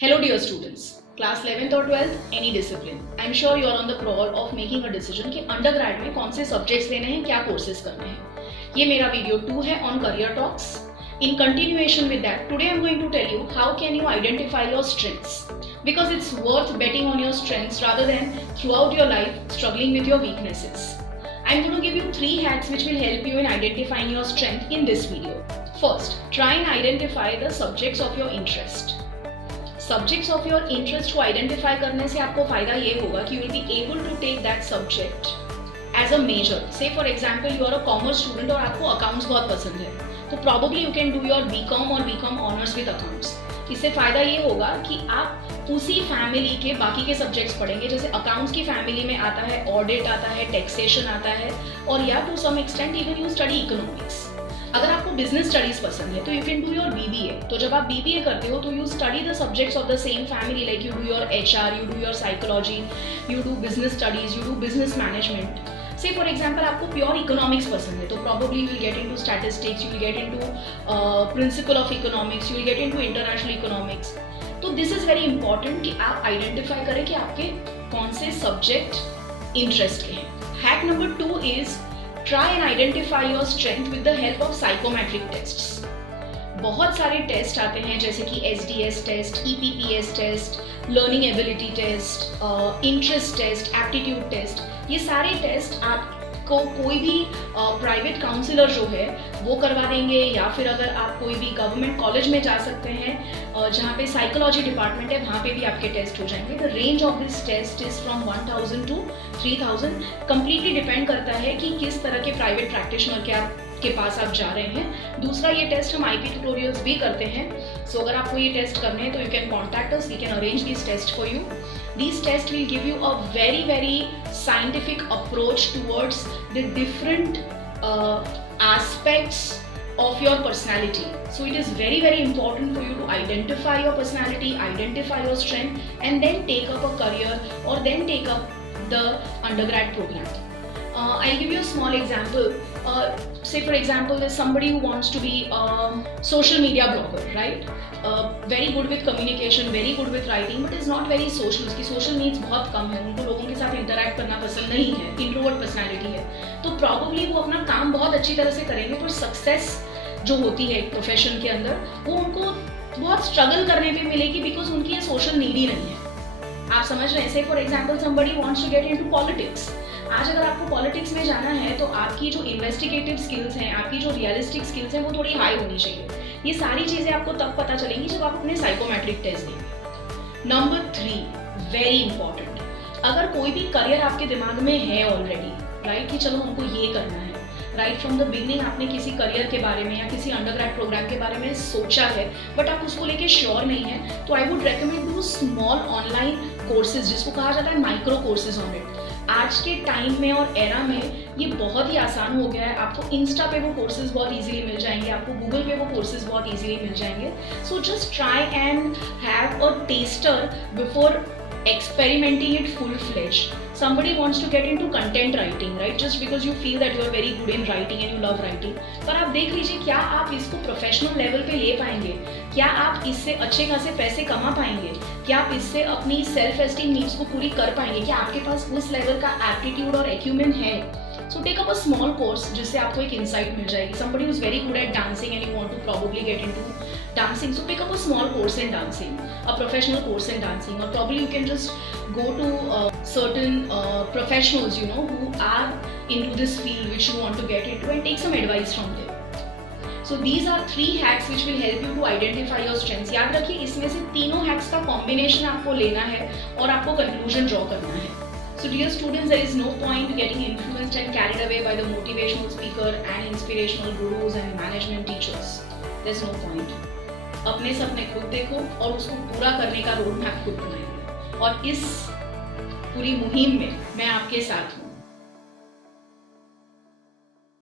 Hello dear students, class 11th or 12th, any discipline. I'm sure you are on the crawl of making a decision कि undergrad में कौन से subjects लेने हैं, क्या courses करने हैं. ये मेरा वीडियो 2 है on career talks. In continuation with that, today I'm going to tell you how can you identify your strengths, because it's worth betting on your strengths rather than throughout your life struggling with your weaknesses. I'm going to give you 3 hacks which will help you in identifying your strength in this video. First, try and identify the subjects of your interest. Subjects of your interest को identify करने से आपको फायदा ये होगा कि you will be able to take that subject as a major. Say for example you are a commerce student और आपको अकाउंट्स बहुत पसंद है, तो probably you can do your BCom और बीकॉम ऑनर्स विद अकाउंट्स. इससे फायदा ये होगा कि आप उसी फैमिली के बाकी के सब्जेक्ट्स पढ़ेंगे. जैसे अकाउंट्स की फैमिली में आता है ऑडिट, आता है टैक्सेशन आता है, और या to some extent even you study economics. अगर आपको बिजनेस स्टडीज पसंद है तो you can do your BBA. तो जब आप बीबीए करते हो तो you study the subjects of the same family, like you do your HR, you do your psychology, you do business studies, you do business management. Say for example आपको pure economics पसंद है तो probably you will get into statistics, you will get into principle of economics, you will get into international economics. तो this is very important कि आप identify करें कि आपके कौन से सब्जेक्ट इंटरेस्ट के हैं. Hack number 2 is try and identify your strength with the help of psychometric tests. बहुत सारे टेस्ट आते हैं जैसे कि SDS test, EPPS test, learning ability test, interest test, aptitude test. ये सारे टेस्ट आपको कोई भी प्राइवेट काउंसलर जो है वो करवा देंगे, या फिर अगर आप कोई भी गवर्नमेंट कॉलेज में जा सकते हैं जहाँ पे साइकोलॉजी डिपार्टमेंट है वहाँ पे भी आपके टेस्ट हो जाएंगे. The range of this test is from 1000 to 3000. Completely depend करता है कि किस तरह के प्राइवेट प्रैक्टिशनर के पास आप जा रहे हैं. दूसरा, ये टेस्ट हम IP ट्यूटोरियल्स भी करते हैं. सो अगर आपको ये टेस्ट करने हैं तो you can contact us, we can arrange this test for you. These tests will give you a very scientific approach towards the different aspects of your personality. So it is very important for you to identify your personality, identify your strength, and then take up a career or then take up the undergrad program. I'll give you a small example. Say for example, there's somebody who wants to be a social media blogger, right? Very good with communication, very good with writing, but is not very social. उसकी social needs बहुत कम है, उनको लोगों के साथ interact करना पसंद नहीं है, introvert personality है. तो probably वो अपना काम बहुत अच्छी तरह से करेंगे, पर success जो होती है प्रोफेशन के अंदर वो उनको बहुत स्ट्रगल करने पे मिलेगी, बिकॉज उनकी ये सोशल नीड ही नहीं है. आप समझ रहे हैं? से for example somebody wants to get into politics. आज अगर आपको पॉलिटिक्स में जाना है तो आपकी जो इन्वेस्टिगेटिव स्किल्स हैं, आपकी जो रियलिस्टिक स्किल्स हैं वो थोड़ी हाई होनी चाहिए. ये सारी चीज़ें आपको तब पता चलेंगी जब आप अपने साइकोमेट्रिक टेस्ट देंगे. Number 3 very important. अगर कोई भी करियर आपके दिमाग में है ऑलरेडी, राइट, कि चलो हमको ये करना है, राइट फ्रॉम द बिगनिंग आपने किसी करियर के बारे में या किसी अंडरग्रेड प्रोग्राम के बारे में सोचा है बट आप उसको लेके श्योर नहीं है, तो I would recommend do small online courses जिसको कहा जाता है माइक्रो कोर्सेज ऑन इट. आज के टाइम में और एरा में ये बहुत ही आसान हो गया है. आपको इंस्टा पे वो कोर्सेज बहुत इजीली मिल जाएंगे, आपको गूगल पे वो कोर्सेज बहुत इजीली मिल जाएंगे. So just try and have a tester before experimenting it full-fledged. Somebody wants to get into content writing, right? Just because you feel that you are very good in writing and you love writing. पर आप देख लीजिए क्या आप इसको professional level पे ले पाएंगे, क्या आप इससे अच्छे खासे पैसे कमा पाएंगे, क्या आप इससे अपनी सेल्फ एस्टीम नीड्स को पूरी कर पाएंगे, क्या आपके पास उस लेवल का एप्टीट्यूड और एक्यूमेंट है. So take up a small course जिससे आपको एक insight मिल जाएगी. Somebody who's very good at dancing and you want to probably get into dancing, so pick up a small course in dancing, a professional course in dancing, or probably you can just go to certain professionals, you know, who are into this field which you want to get into and take some advice from them. So these are 3 hacks which will help you to identify your strengths. याद रखिए इसमें से तीनों hacks का combination आपको लेना है और आपको conclusion draw करना है. So dear students, there is no point getting influenced and carried away by the motivational speaker and inspirational gurus and management teachers. There's no point. अपने सपने खुद देखो और उसको पूरा करने का रोड मैप खुद बनाइए, और इस पूरी मुहिम में मैं आपके साथ हूँ.